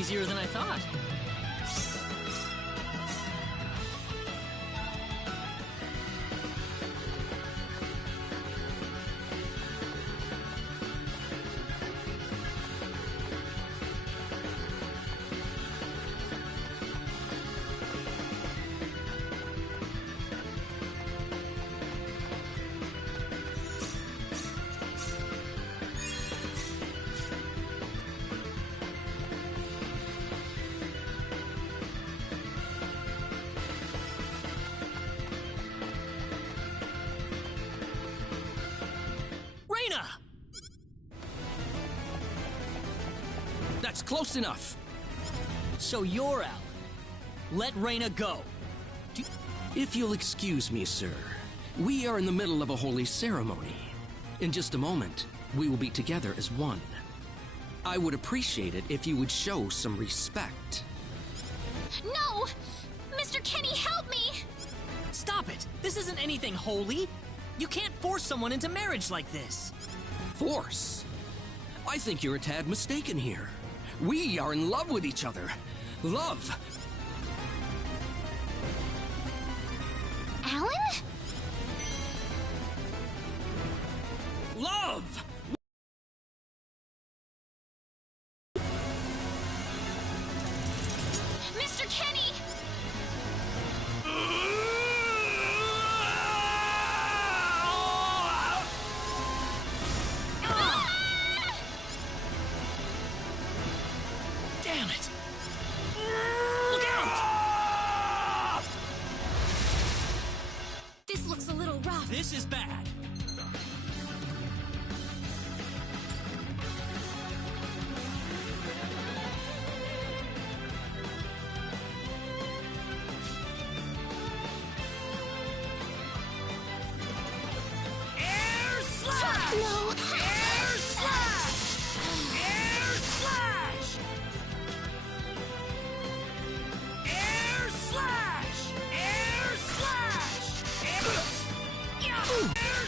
easier than I thought. Reina! That's close enough. So you're out. Let Reina go. If you'll excuse me, sir, we are in the middle of a holy ceremony. In just a moment, we will be together as one. I would appreciate it if you would show some respect. No! Mr. Kenny, help me! Stop it! This isn't anything holy. You can't force someone into marriage like this. Force? I think you're a tad mistaken here. We are in love with each other. Love. Alan? Love! Mr. Kenny! Damn it! Look out! This looks a little rough. This is bad. Air slash! No! Air slash! Air slash! Air slash! Air slash! Air... Yeah! Air...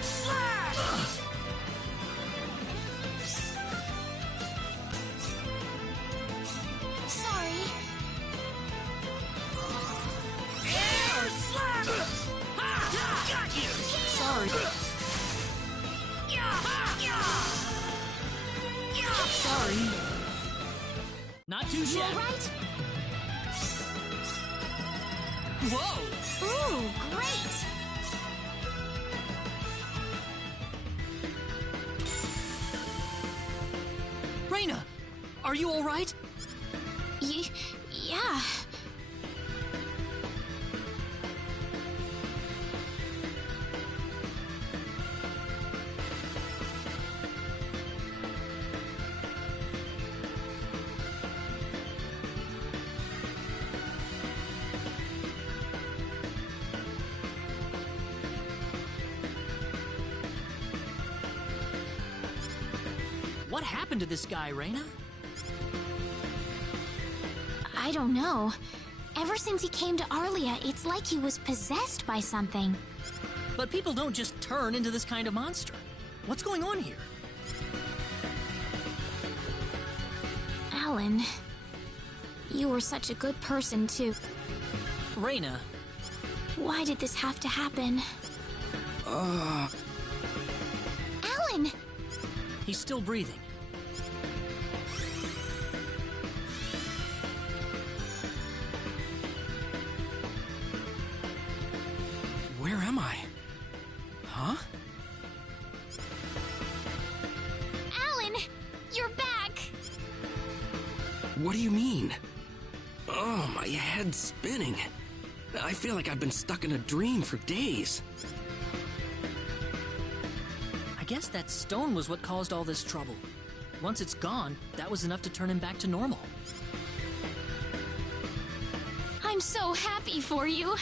Slash! Sorry. Air slash! Ha! Got you! Sorry. Yeah! Yeah! Yeah! Sorry. Not too You shabby. alright? Whoa! Ooh, great! Reina! Are you alright? Yeah. What happened to this guy, Reina? I don't know. Ever since he came to Arlia, it's like he was possessed by something. But people don't just turn into this kind of monster. What's going on here? Alan, you were such a good person, too. Reina, Why did this have to happen? Alan! he's still breathing. Where am I? Huh? Alan! You're back! What do you mean? Oh, my head's spinning. I feel like I've been stuck in a dream for days. I guess that stone was what caused all this trouble. Once it's gone, that was enough to turn him back to normal. I'm so happy for you.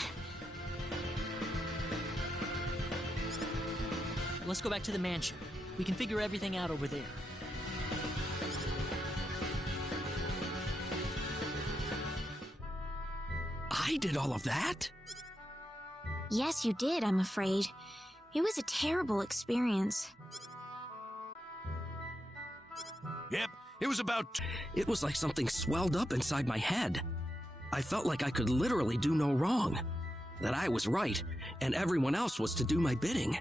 Let's go back to the mansion. We can figure everything out over there. I did all of that? Yes, you did, I'm afraid. It was a terrible experience. Yep, it was about... It was like something swelled up inside my head. I felt like I could literally do no wrong. That I was right, and everyone else was to do my bidding.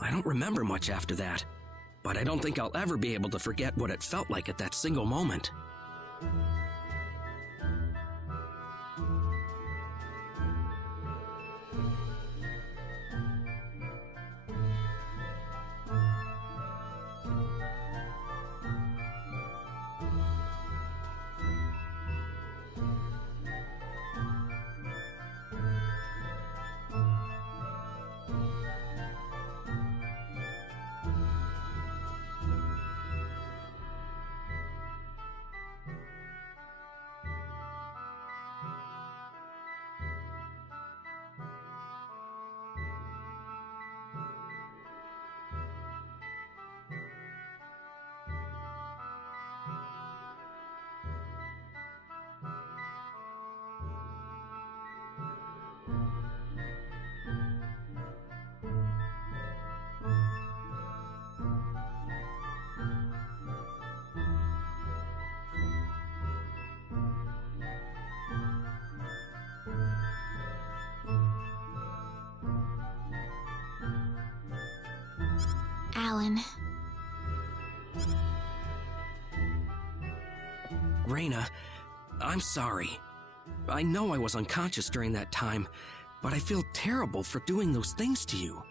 I don't remember much after that, but I don't think I'll ever be able to forget what it felt like at that single moment. Alan. Reina, I'm sorry. I know I was unconscious during that time, but I feel terrible for doing those things to you.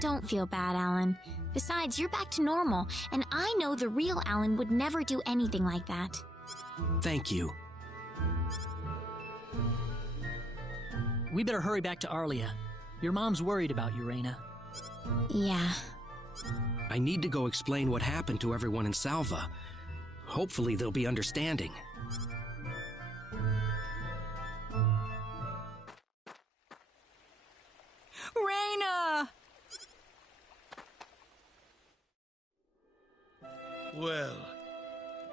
Don't feel bad, Alan. Besides, you're back to normal, and I know the real Alan would never do anything like that. Thank you. We better hurry back to Arlia. Your mom's worried about you, Reina. Yeah. I need to go explain what happened to everyone in Salva. Hopefully they'll be understanding. Reina! Well,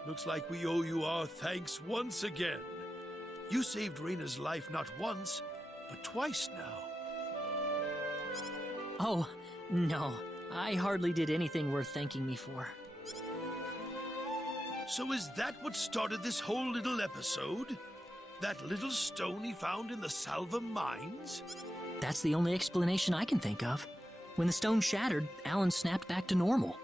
looks like we owe you our thanks once again. You saved Reina's life not once, but twice now. Oh, no. I hardly did anything worth thanking me for. So is that what started this whole little episode? That little stone he found in the Salva mines? That's the only explanation I can think of. When the stone shattered, Alan snapped back to normal.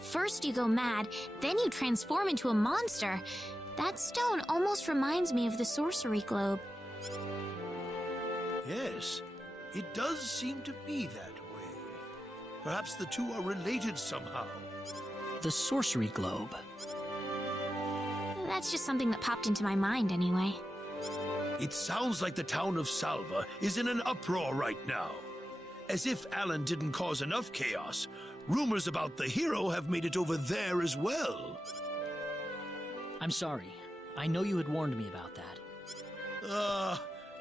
First you go mad, then you transform into a monster. That stone almost reminds me of the sorcery globe. Yes, it does seem to be that way. Perhaps the two are related somehow. The sorcery globe. That's just something that popped into my mind anyway. It sounds like the town of Salva is in an uproar right now. As if Alan didn't cause enough chaos, rumors about the hero have made it over there as well. I'm sorry. I know you had warned me about that.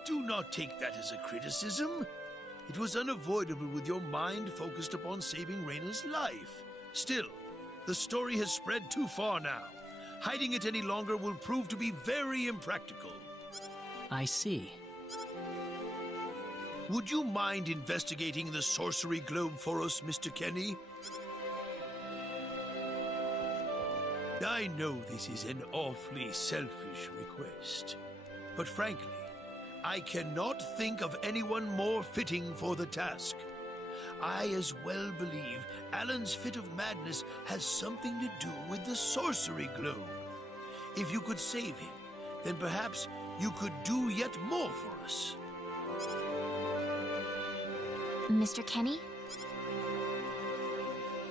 Do not take that as a criticism. It was unavoidable with your mind focused upon saving Reina's life. Still, the story has spread too far now. Hiding it any longer will prove to be very impractical. I see. Would you mind investigating the sorcery globe for us, Mr. Kenny? I know this is an awfully selfish request, but frankly, I cannot think of anyone more fitting for the task. I as well believe Alan's fit of madness has something to do with the sorcery globe. If you could save him, then perhaps you could do yet more for us. Mr. Kenny?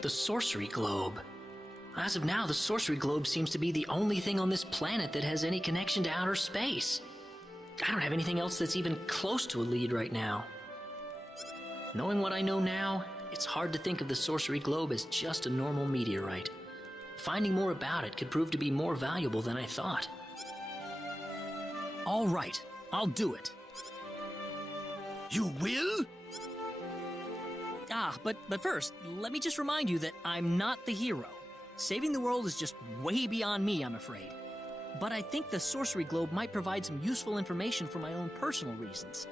The sorcery globe. As of now, the sorcery globe seems to be the only thing on this planet that has any connection to outer space. I don't have anything else that's even close to a lead right now. Knowing what I know now, it's hard to think of the sorcery globe as just a normal meteorite. Finding more about it could prove to be more valuable than I thought. All right, I'll do it. You will? But first, let me just remind you that I'm not the hero. Saving the world is just way beyond me, I'm afraid. But I think the sorcery globe might provide some useful information for my own personal reasons.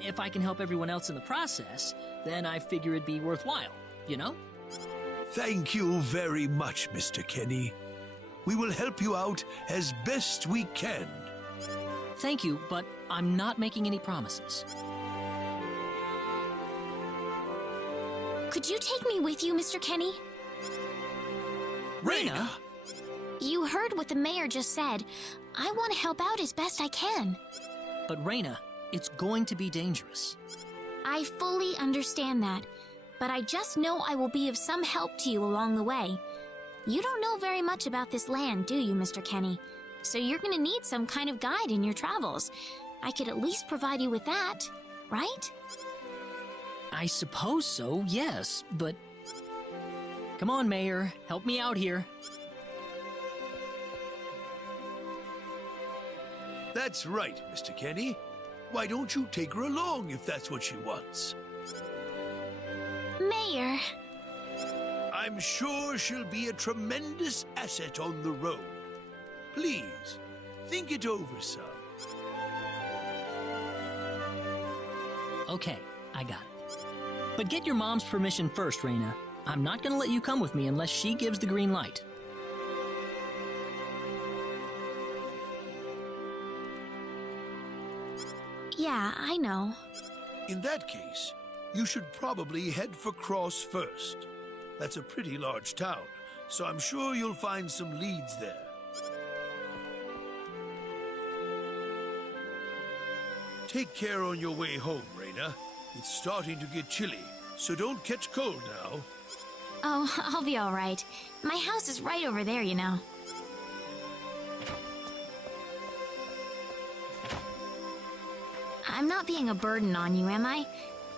if I can help everyone else in the process, then I figure it'd be worthwhile, you know? Thank you very much, Mr. Kenny. We will help you out as best we can. Thank you, but I'm not making any promises. Could you take me with you, Mr. Kenny? Raina! You heard what the mayor just said. I want to help out as best I can. But Raina, it's going to be dangerous. I fully understand that, but I just know I will be of some help to you along the way. You don't know very much about this land, do you, Mr. Kenny? So you're gonna need some kind of guide in your travels. I could at least provide you with that, right? I suppose so, yes, but... Come on, Mayor, help me out here. That's right, Mr. Kenny. Why don't you take her along if that's what she wants? Mayor... I'm sure she'll be a tremendous asset on the road. Please, think it over some. Okay, I got it. But get your mom's permission first, Raina. I'm not gonna let you come with me unless she gives the green light. Yeah, I know. In that case, you should probably head for Cross first. That's a pretty large town, so I'm sure you'll find some leads there. Take care on your way home, Raina. It's starting to get chilly, so don't catch cold now. Oh, I'll be all right. My house is right over there, you know. I'm not being a burden on you, am I?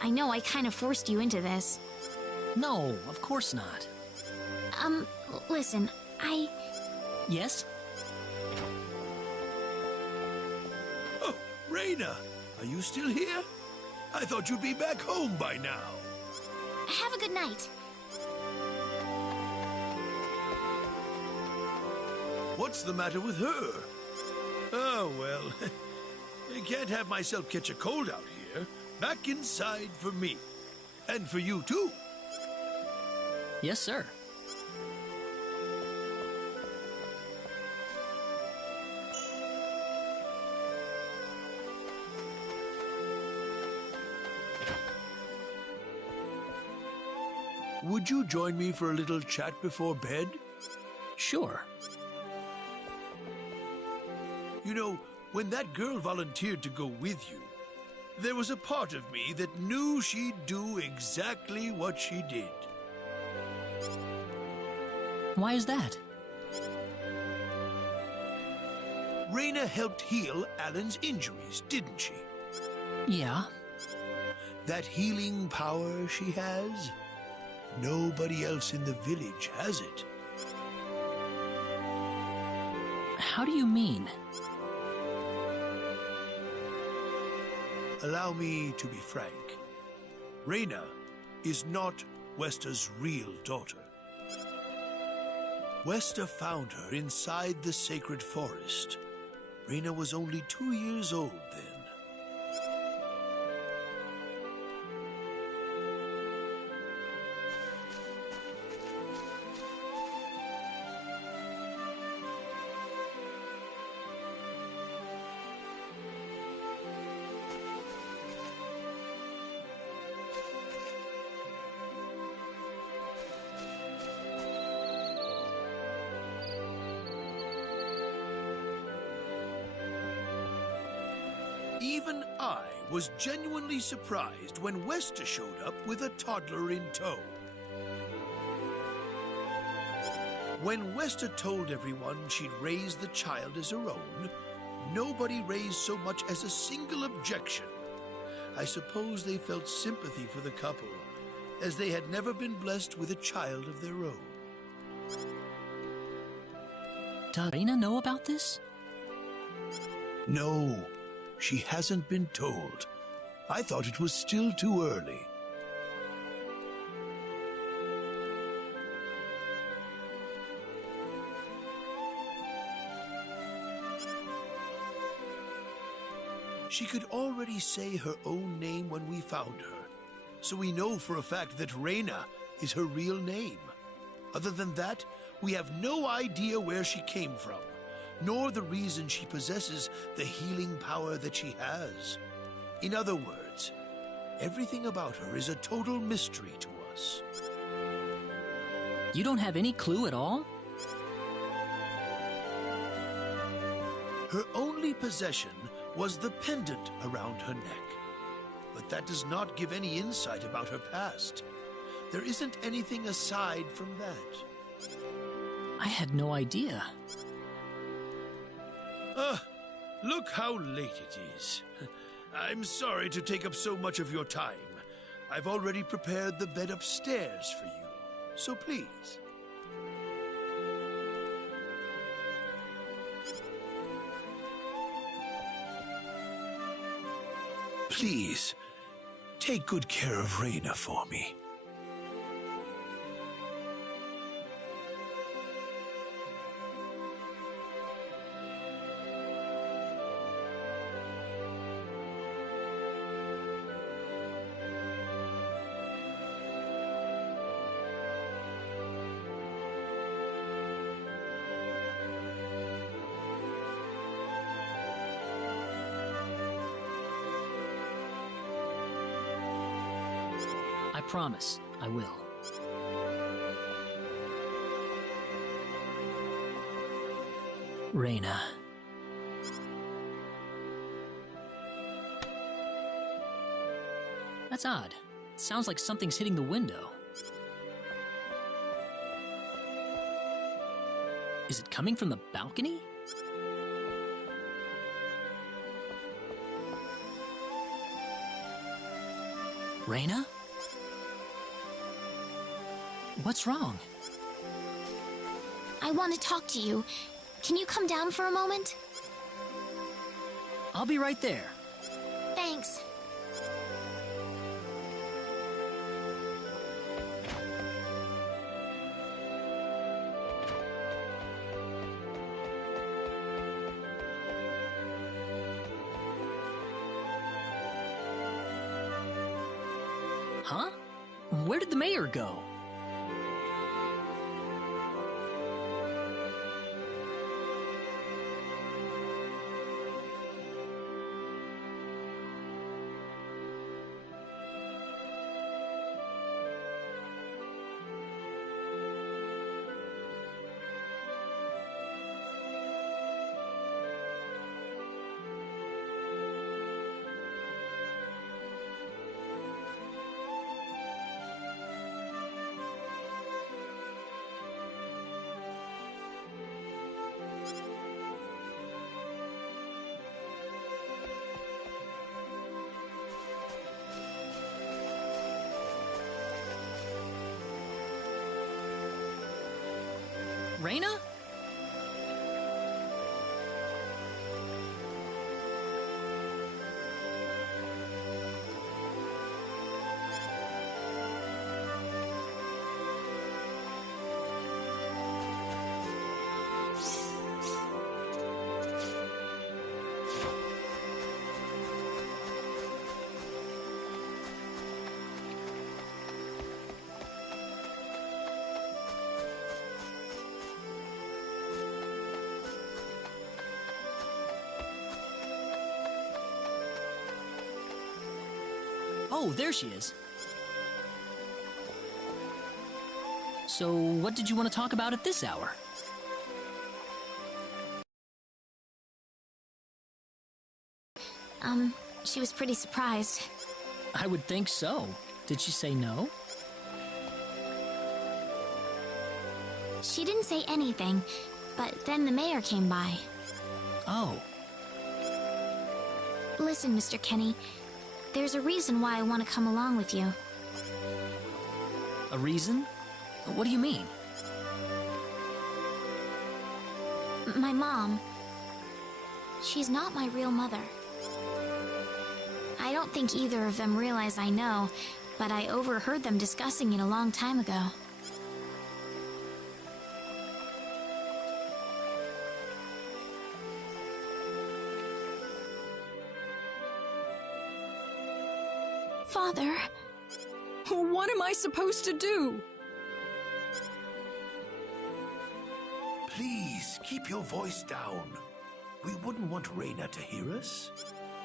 I know I kind of forced you into this. No, of course not. Listen, Yes? Oh, Raina, are you still here? I thought you'd be back home by now. Have a good night. What's the matter with her? Oh, well, I can't have myself catch a cold out here. Back inside for me. And for you, too. Yes, sir. Would you join me for a little chat before bed? Sure. You know, when that girl volunteered to go with you, there was a part of me that knew she'd do exactly what she did. Why is that? Raina helped heal Alan's injuries, didn't she? Yeah. That healing power she has, nobody else in the village has it. How do you mean? Allow me to be frank. Raina is not Wester's real daughter. Wester found her inside the sacred forest. Raina was only 2 years old then. Even I was genuinely surprised when Wester showed up with a toddler in tow. When Wester told everyone she'd raised the child as her own, nobody raised so much as a single objection. I suppose they felt sympathy for the couple, as they had never been blessed with a child of their own. Does Raina know about this? No, she hasn't been told. I thought it was still too early. She could already say her own name when we found her, so we know for a fact that Reyna is her real name. Other than that, we have no idea where she came from, nor the reason she possesses the healing power that she has. In other words, everything about her is a total mystery to us. You don't have any clue at all? Her only possession was the pendant around her neck. But that does not give any insight about her past. There isn't anything aside from that. I had no idea. Look how late it is. I'm sorry to take up so much of your time. I've already prepared the bed upstairs for you, so please. Please, take good care of Reyna for me. I promise, I will. Reyna. That's odd. It sounds like something's hitting the window. Is it coming from the balcony? Reyna? What's wrong? I want to talk to you. Can you come down for a moment? I'll be right there. Thanks. Huh? Where did the mayor go? Reyna? Oh, there she is. So, what did you want to talk about at this hour? She was pretty surprised. I would think so. Did she say no? She didn't say anything, but then the mayor came by. Oh. Listen, Mr. Kenny, there's a reason why I want to come along with you. A reason? What do you mean? My mom. She's not my real mother. I don't think either of them realize I know, but I overheard them discussing it a long time ago. Father. What am I supposed to do? Please, keep your voice down. We wouldn't want Reyna to hear us.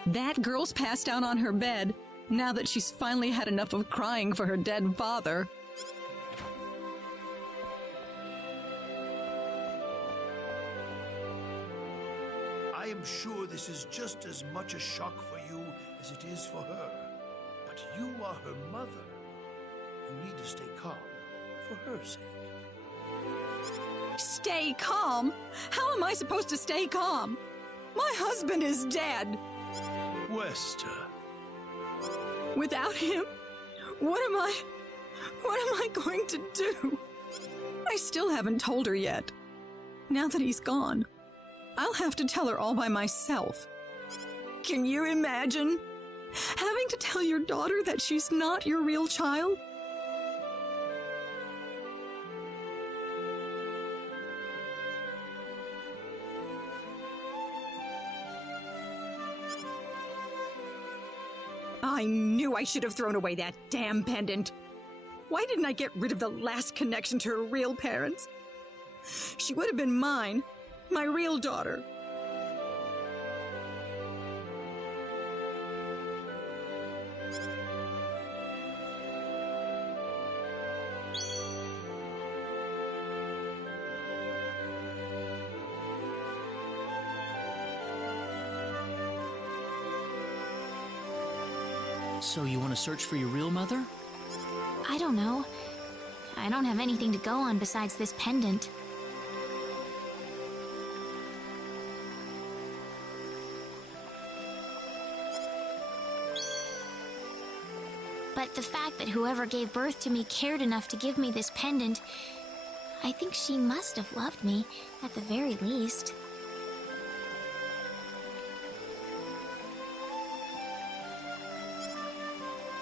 That girl's passed out on her bed, now that she's finally had enough of crying for her dead father. I am sure this is just as much a shock for you as it is for her. But you are her mother. You need to stay calm for her sake. Stay calm? How am I supposed to stay calm? My husband is dead. Wester. Without him, what am I going to do? I still haven't told her yet. Now that he's gone, I'll have to tell her all by myself. Can you imagine having to tell your daughter that she's not your real child? I knew I should have thrown away that damn pendant. Why didn't I get rid of the last connection to her real parents? She would have been mine, my real daughter. So you want to search for your real mother? I don't know. I don't have anything to go on besides this pendant. But the fact that whoever gave birth to me cared enough to give me this pendant, I think she must have loved me, at the very least.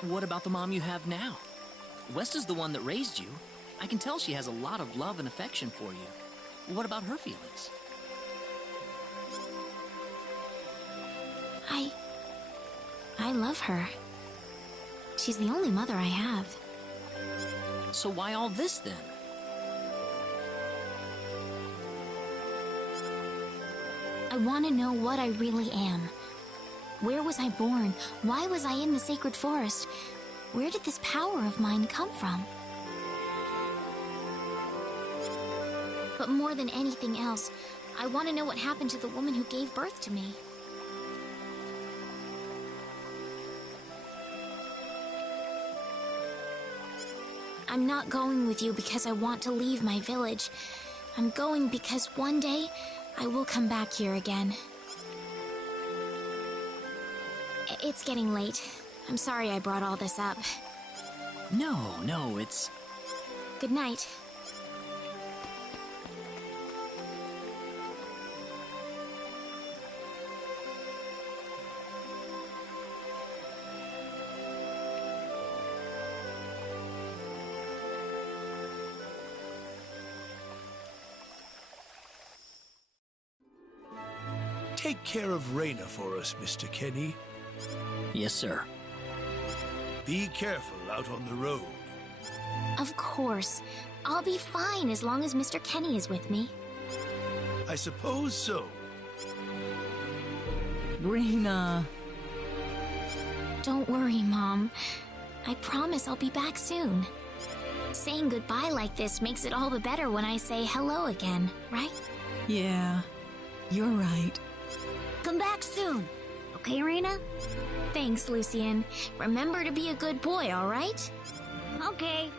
What about the mom you have now? West is the one that raised you. I can tell she has a lot of love and affection for you. What about her feelings? I love her. She's the only mother I have. So why all this then? I want to know what I really am. Where was I born? Why was I in the sacred forest? Where did this power of mine come from? But more than anything else, I want to know what happened to the woman who gave birth to me. I'm not going with you because I want to leave my village. I'm going because one day I will come back here again. It's getting late. I'm sorry I brought all this up. No, it's... Good night. Take care of Reyna for us, Mr. Kenny. Yes, sir. Be careful out on the road. Of course. I'll be fine as long as Mr. Kenny is with me. I suppose so. Reyna. Don't worry, Mom. I promise I'll be back soon. Saying goodbye like this makes it all the better when I say hello again, right? Yeah, you're right. Come back soon. Okay, Reyna? Thanks, Lucien. Remember to be a good boy, all right? Okay.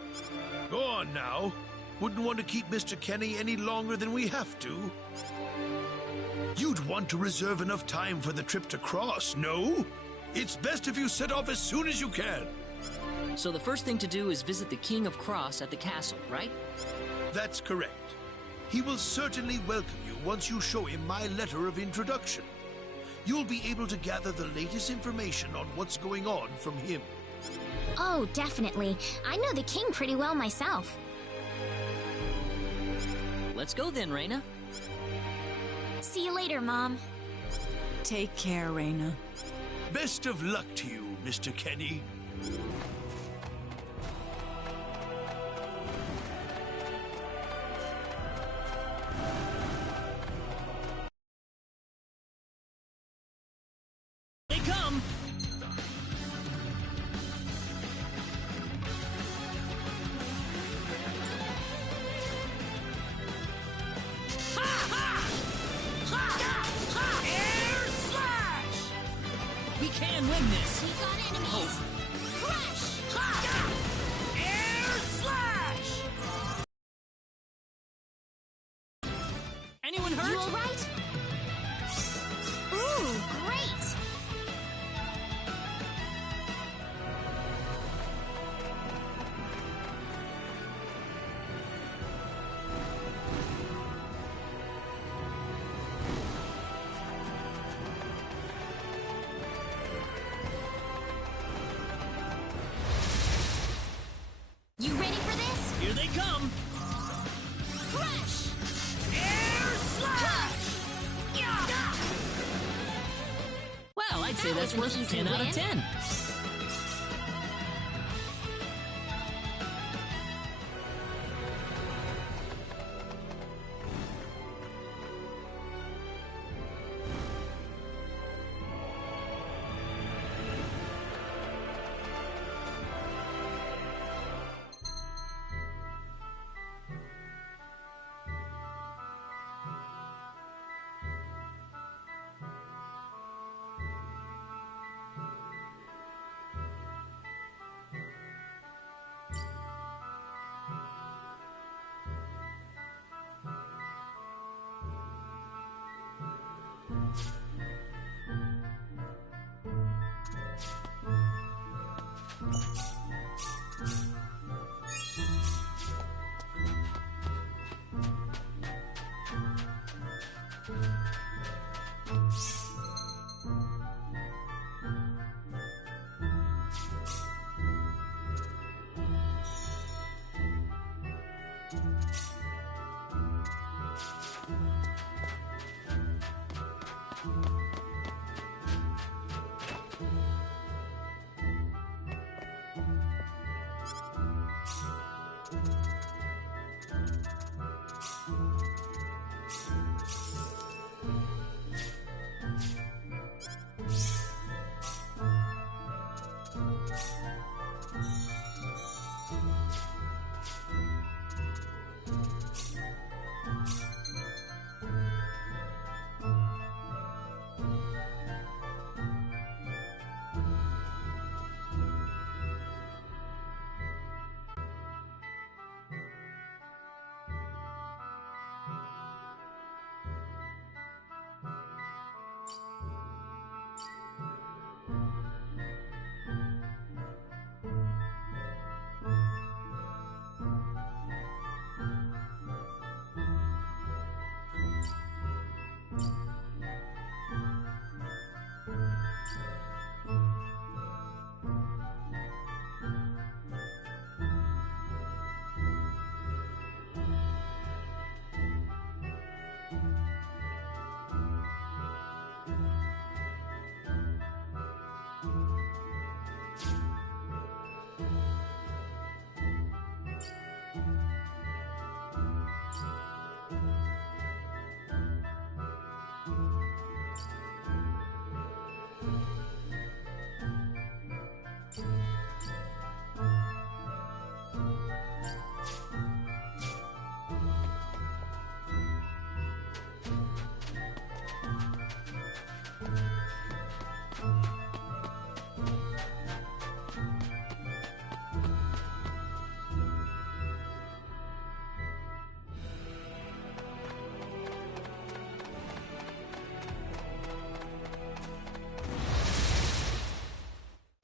Go on now. Wouldn't want to keep Mr. Kenny any longer than we have to. You'd want to reserve enough time for the trip to Cross, no? It's best if you set off as soon as you can. So the first thing to do is visit the King of Cross at the castle, right? That's correct. He will certainly welcome you once you show him my letter of introduction. You'll be able to gather the latest information on what's going on from him. Oh, definitely. I know the king pretty well myself. Let's go then, Reyna. See you later, Mom. Take care, Reyna. Best of luck to you, Mr. Kenny. They come! Air slash! We can win this! We got enemies. Crush! Air slash! Anyone You hurt? all right? Ooh, great! You ready for this? Here they come! Crush! Air slash! Well, I'd say That that's was an worth easy 10 out of win. 10.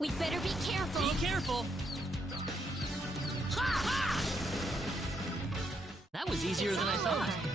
We'd better be careful. Be careful! That was easier It's than I all thought. over.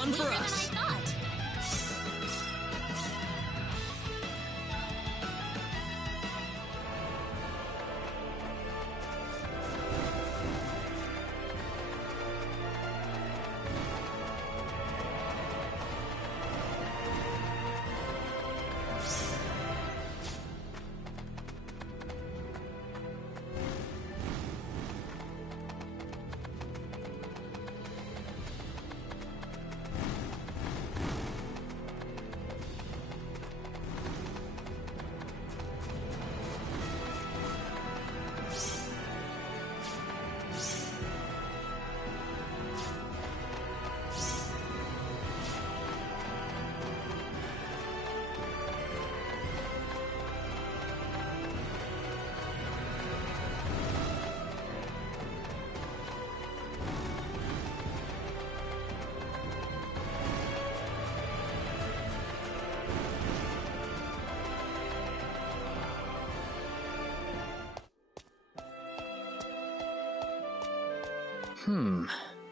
one for Way better us. than I thought.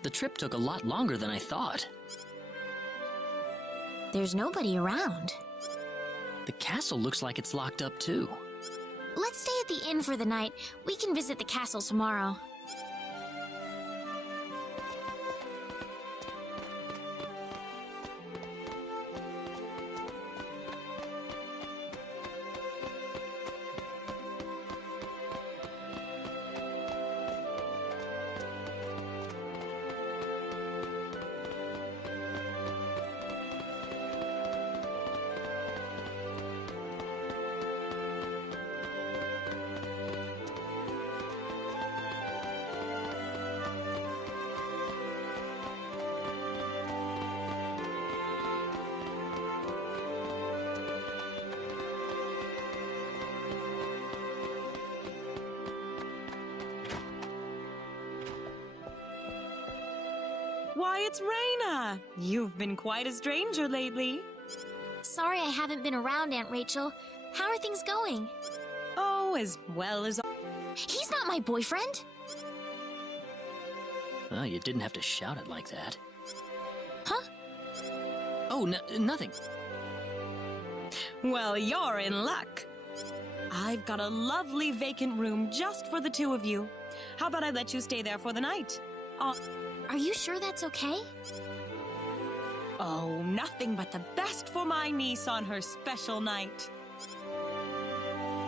The trip took a lot longer than I thought. There's nobody around. The castle looks like it's locked up too. Let's stay at the inn for the night. We can visit the castle tomorrow. Why, it's Raina! You've been quite a stranger lately. Sorry I haven't been around, Aunt Rachel. How are things going? Oh, as well as... He's not my boyfriend! Well, you didn't have to shout it like that. Huh? Oh, nothing. Well, you're in luck. I've got a lovely vacant room just for the two of you. How about I let you stay there for the night? Are you sure that's okay? Oh, nothing but the best for my niece on her special night.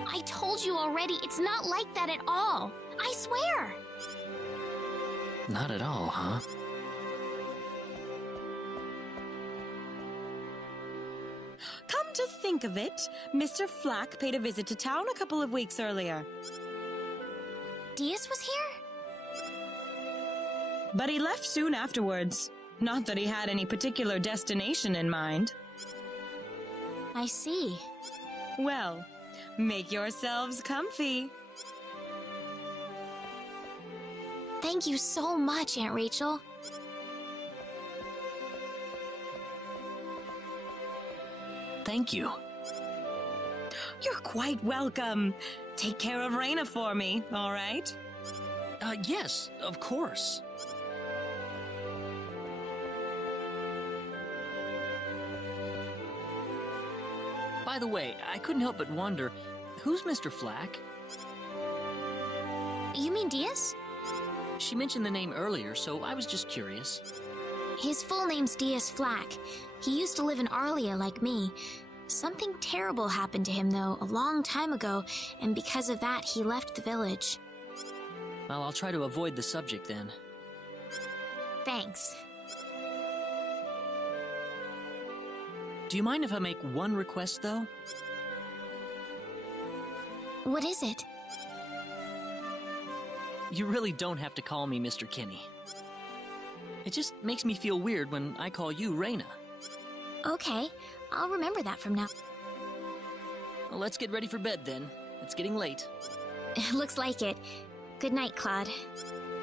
I told you already, it's not like that at all. I swear. Not at all, huh? Come to think of it, Mr. Flack paid a visit to town a couple of weeks earlier. Diaz was here? But he left soon afterwards. Not that he had any particular destination in mind. I see. Well, make yourselves comfy. Thank you so much, Aunt Rachel. Thank you. You're quite welcome. Take care of Raina for me, all right? Yes, of course. By the way, I couldn't help but wonder, who's Mr. Flack? You mean Diaz? She mentioned the name earlier, so I was just curious. His full name's Diaz Flack. He used to live in Arlia like me. Something terrible happened to him, though, a long time ago, and because of that, he left the village. Well, I'll try to avoid the subject then. Thanks. Do you mind if I make one request, though? What is it? You really don't have to call me Mr. Kinney. It just makes me feel weird when I call you Raina. Okay, I'll remember that from now. Well, let's get ready for bed then. It's getting late. Looks like it. Good night, Claude.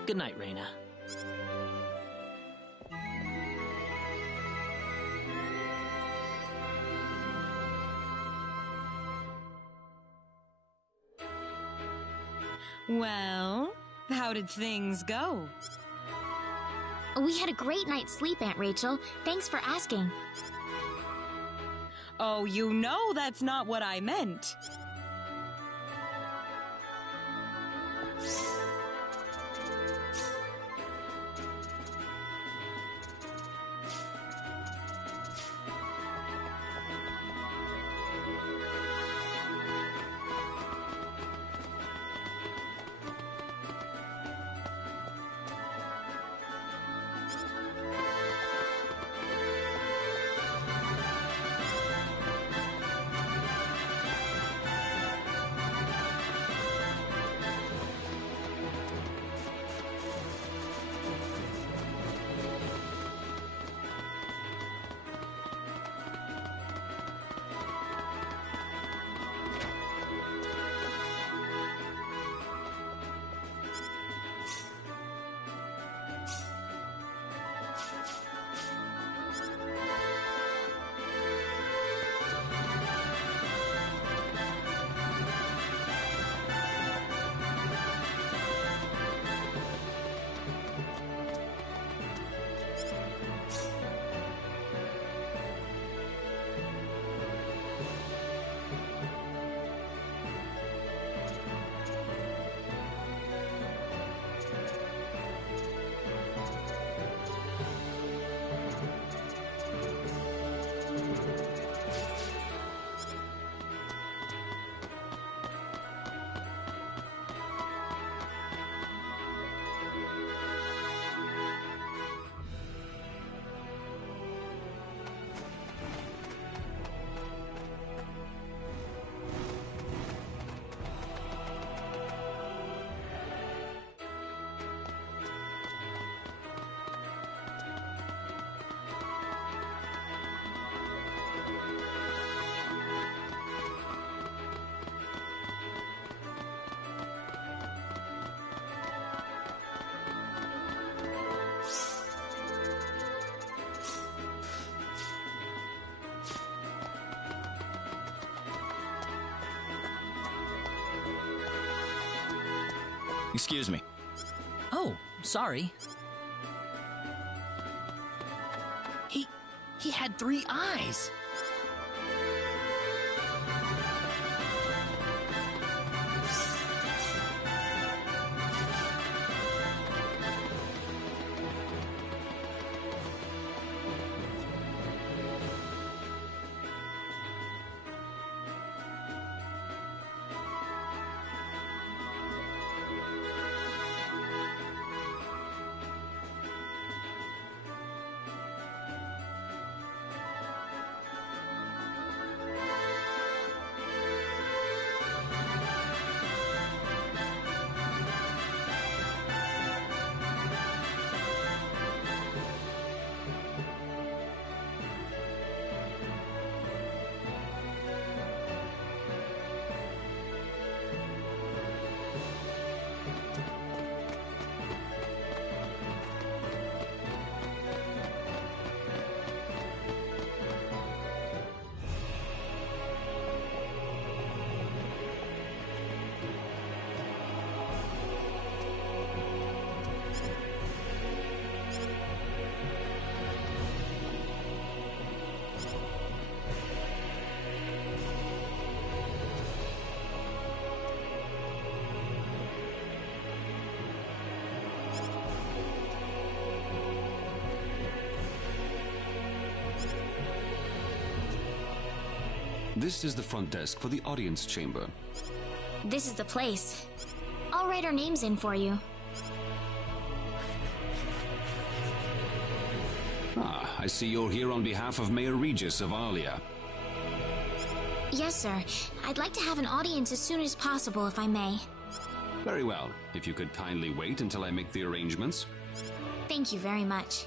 Good night, Raina. Well, how did things go? We had a great night's sleep, Aunt Rachel. Thanks for asking. Oh, you know that's not what I meant. Excuse me. Oh, sorry. He had 3 eyes. This is the front desk for the audience chamber. This is the place. I'll write our names in for you. Ah, I see you're here on behalf of Mayor Regis of Alia. Yes, sir. I'd like to have an audience as soon as possible, if I may. Very well. If you could kindly wait until I make the arrangements. Thank you very much.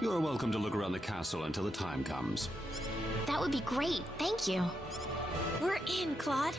You're welcome to look around the castle until the time comes. That would be great. Thank you. We're in, Claude.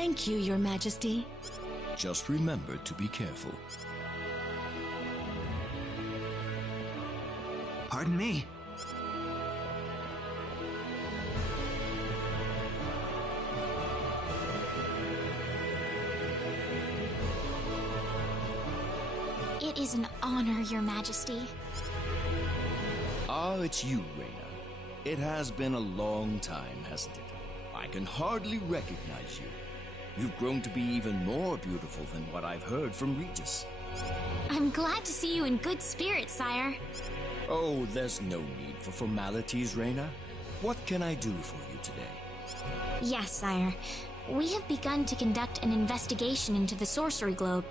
Thank you, Your Majesty. Just remember to be careful. Pardon me. It is an honor, Your Majesty. Ah, it's you, Reina. It has been a long time, hasn't it? I can hardly recognize you. You've grown to be even more beautiful than what I've heard from Regis. I'm glad to see you in good spirits, sire. Oh, there's no need for formalities, Reina. What can I do for you today? Yes, sire. We have begun to conduct an investigation into the Sorcery Globe.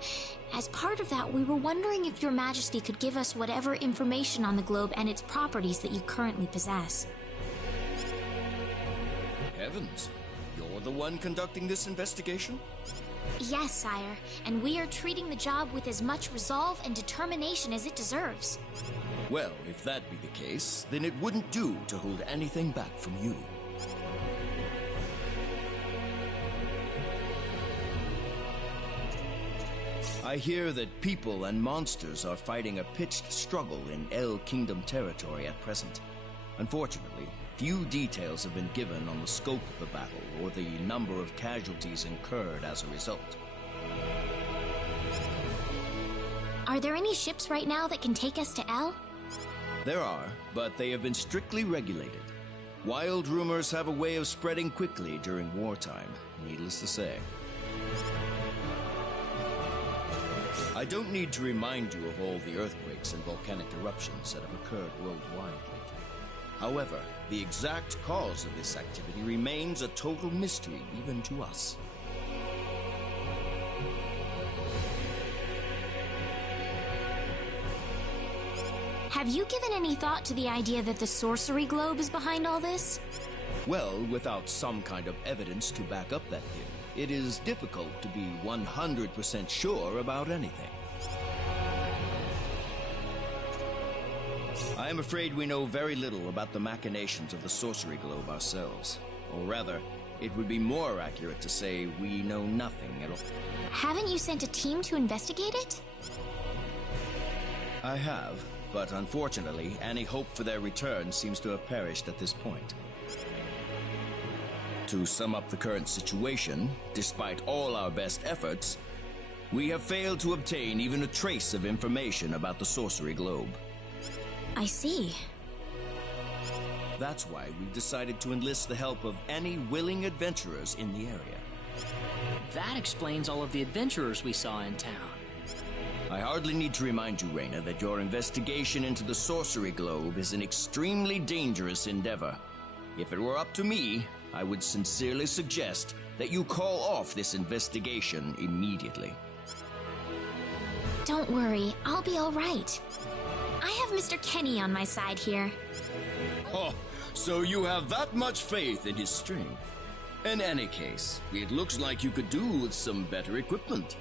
As part of that, we were wondering if Your Majesty could give us whatever information on the globe and its properties that you currently possess. Heavens, you're the one conducting this investigation? Yes, sire, and we are treating the job with as much resolve and determination as it deserves. Well, if that be the case, then it wouldn't do to hold anything back from you. I hear that people and monsters are fighting a pitched struggle in El Kingdom territory at present. Unfortunately, few details have been given on the scope of the battle or the number of casualties incurred as a result. Are there any ships right now that can take us to El? There are, but they have been strictly regulated. Wild rumors have a way of spreading quickly during wartime, needless to say. I don't need to remind you of all the earthquakes and volcanic eruptions that have occurred worldwide lately. However, the exact cause of this activity remains a total mystery even to us. Have you given any thought to the idea that the Sorcery Globe is behind all this? Well, without some kind of evidence to back up that theory, it is difficult to be 100% sure about anything. I am afraid we know very little about the machinations of the Sorcery Globe ourselves. Or rather, it would be more accurate to say we know nothing at all. Haven't you sent a team to investigate it? I have, but unfortunately, any hope for their return seems to have perished at this point. To sum up the current situation, despite all our best efforts, we have failed to obtain even a trace of information about the Sorcery Globe. I see. That's why we've decided to enlist the help of any willing adventurers in the area. That explains all of the adventurers we saw in town. I hardly need to remind you, Reina, that your investigation into the Sorcery Globe is an extremely dangerous endeavor. If it were up to me, I would sincerely suggest that you call off this investigation immediately. Don't worry, I'll be all right. I have Mr. Kenny on my side here. Oh, so you have that much faith in his strength. In any case, it looks like you could do with some better equipment.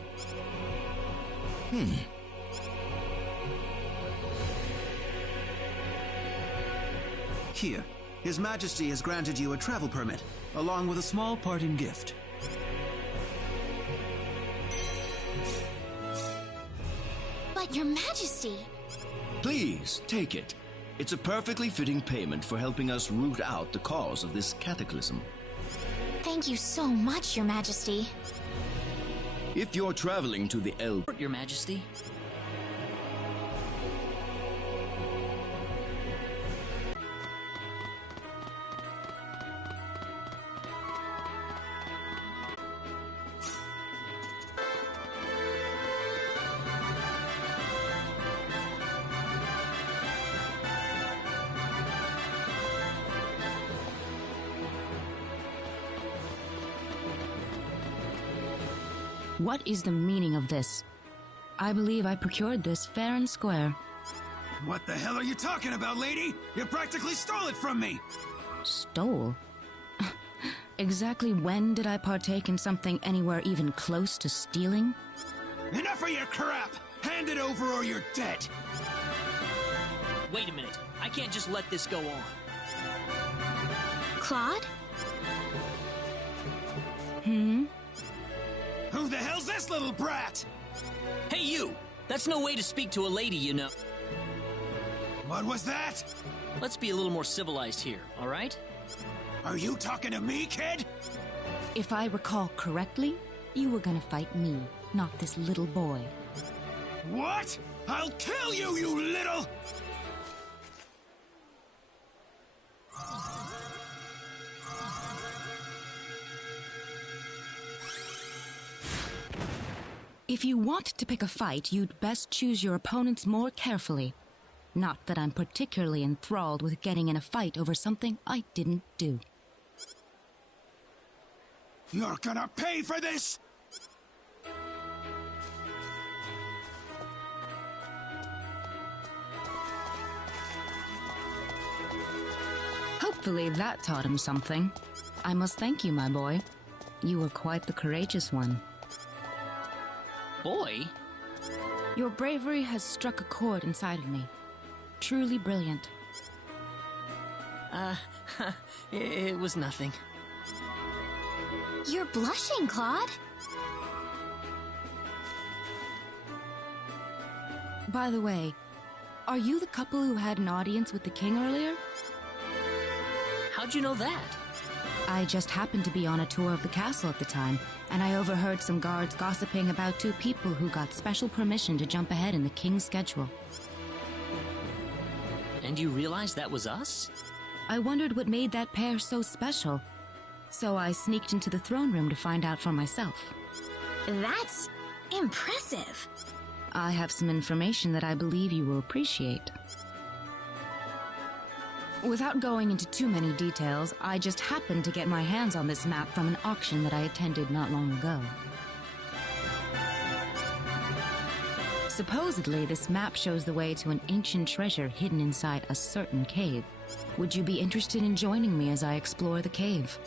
Here, His Majesty has granted you a travel permit, along with a small parting gift. But Your Majesty... Please, take it. It's a perfectly fitting payment for helping us root out the cause of this cataclysm. Thank you so much, Your Majesty. If you're traveling to the Your Majesty. What is the meaning of this? I believe I procured this fair and square. What the hell are you talking about, lady? You practically stole it from me! Stole? Exactly when did I partake in something anywhere even close to stealing? Enough of your crap! Hand it over or you're dead! Wait a minute. I can't just let this go on. Claude? Who the hell's this little brat? Hey, you! That's no way to speak to a lady, you know. What was that? Let's be a little more civilized here, all right? Are you talking to me, kid? If I recall correctly, you were gonna fight me, not this little boy. What? I'll kill you, you little... If you want to pick a fight, you'd best choose your opponents more carefully. Not that I'm particularly enthralled with getting in a fight over something I didn't do. You're gonna pay for this! Hopefully that taught him something. I must thank you, my boy. You were quite the courageous one. Boy? Your bravery has struck a chord inside of me. Truly brilliant. It was nothing. You're blushing, Claude. By the way, are you the couple who had an audience with the king earlier? How'd you know that? I just happened to be on a tour of the castle at the time, and I overheard some guards gossiping about two people who got special permission to jump ahead in the king's schedule. And you realized that was us? I wondered what made that pair so special, so I sneaked into the throne room to find out for myself. That's impressive. I have some information that I believe you will appreciate. Without going into too many details, I just happened to get my hands on this map from an auction that I attended not long ago. Supposedly, this map shows the way to an ancient treasure hidden inside a certain cave. Would you be interested in joining me as I explore the cave?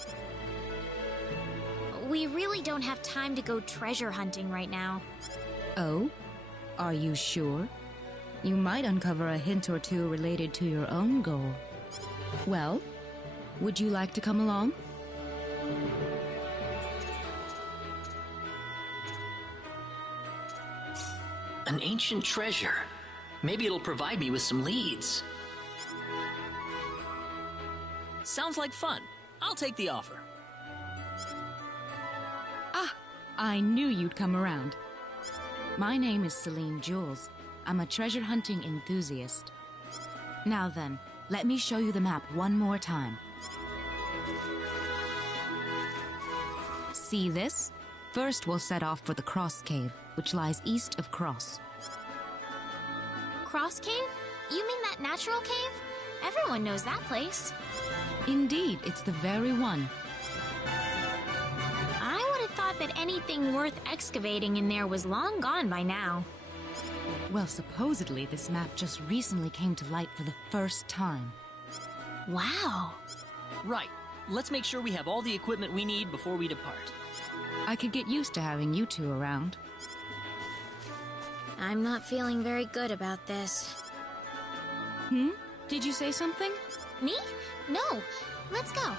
We really don't have time to go treasure hunting right now. Oh? Are you sure? You might uncover a hint or two related to your own goal. Well, would you like to come along? An ancient treasure. Maybe it'll provide me with some leads. Sounds like fun. I'll take the offer. Ah, I knew you'd come around. My name is Celine Jules. I'm a treasure hunting enthusiast. Now then, let me show you the map one more time. See this? First, we'll set off for the Cross Cave, which lies east of Cross. Cross Cave? You mean that natural cave? Everyone knows that place. Indeed, it's the very one. I would have thought that anything worth excavating in there was long gone by now. Well, supposedly this map just recently came to light for the first time. Wow. Right. Let's make sure we have all the equipment we need before we depart. I could get used to having you two around. I'm not feeling very good about this. Did you say something? Me? No. Let's go.